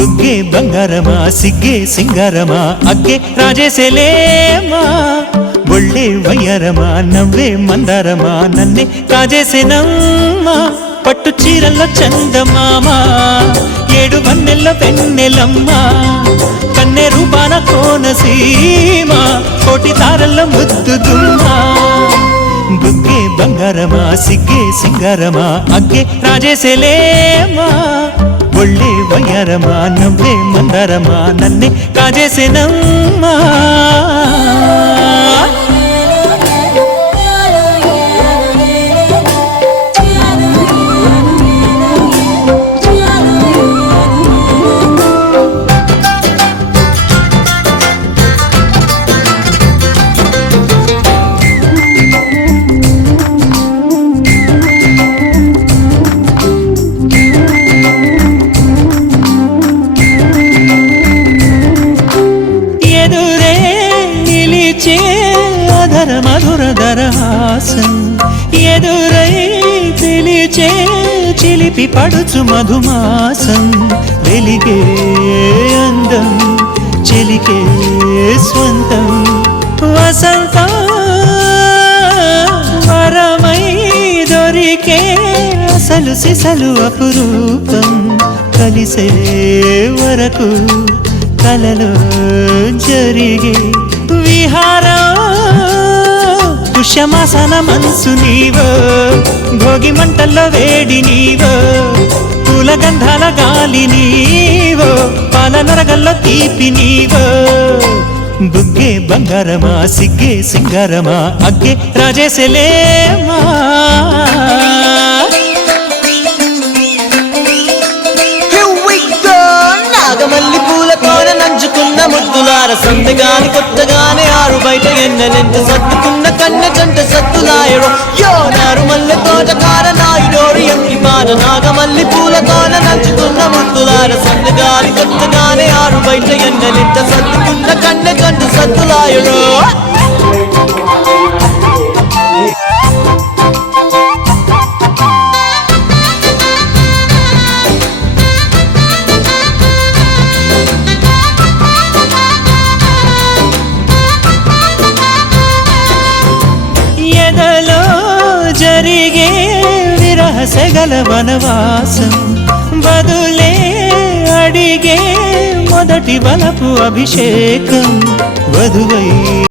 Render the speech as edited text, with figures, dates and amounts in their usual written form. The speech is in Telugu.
బుగ్గే బంగారమా సిగ్గే సింగారమా అగ్గే రాజేసేలేమా ఒళ్ళే వయ్యారమా నవ్వే మందారమా నన్నే కాజేసేనమ్మా పట్టు చీరల్లో చందమామా ఏడు వన్నెల్లో పెన్నెలమ్మా కన్నె రూపాన కోనసీమ కోటి తారల్లో ముద్దుదుమ్మా బుగ్గే బంగారమా సిగ్గే సింగారమా అగ్గే రాజేసేలేమా ఒళ్ళే వయ్యారమా నవ్వే మందారమా నన్నే కాజేసేనమ్మా అధర మధుర దరహాసం ఎదురై పిలిచే చిలిపి పడుచు మధుమాసం వెలిగే అందం చెలికే స్వంతం వసంతం వరమై దొరికే అసలు సిసలు అపురూపం కలిసే వరకు కలలో జరిగే విహారం పుష్యమాసన మనసు నీవో భోగి మంటల్లో వేడి నీవో పూల గంధాల గాలి నీవో పాల నరగల్లో తీపి నీవో బుగ్గే బంగారమా సిగ్గే సింగారమా అగ్గే రాజేసేలేమా నాగమల్లి పూలతోన నంచుకున్న ముద్దులార సందగాని కొట్టగానే ఆరు బయట ఎన్నెలెంట సత్తుకున్న కన్నె జంట సత్తులాయడు యో నారు మల్లె తోటకార నాయుడోరు ఎంకి పాట నాగమల్లి పూలతోన నంచుకున్న ముద్దులార సందగాని కొట్టగానే ఆరు బయట ఎన్నెలెంట సత్తుకున్న కన్నె జంట సత్తులాయడు జరిగే విరహసగల వనవాసం బదులే అడిగే మొదటి వలపు అభిషేకం వధువై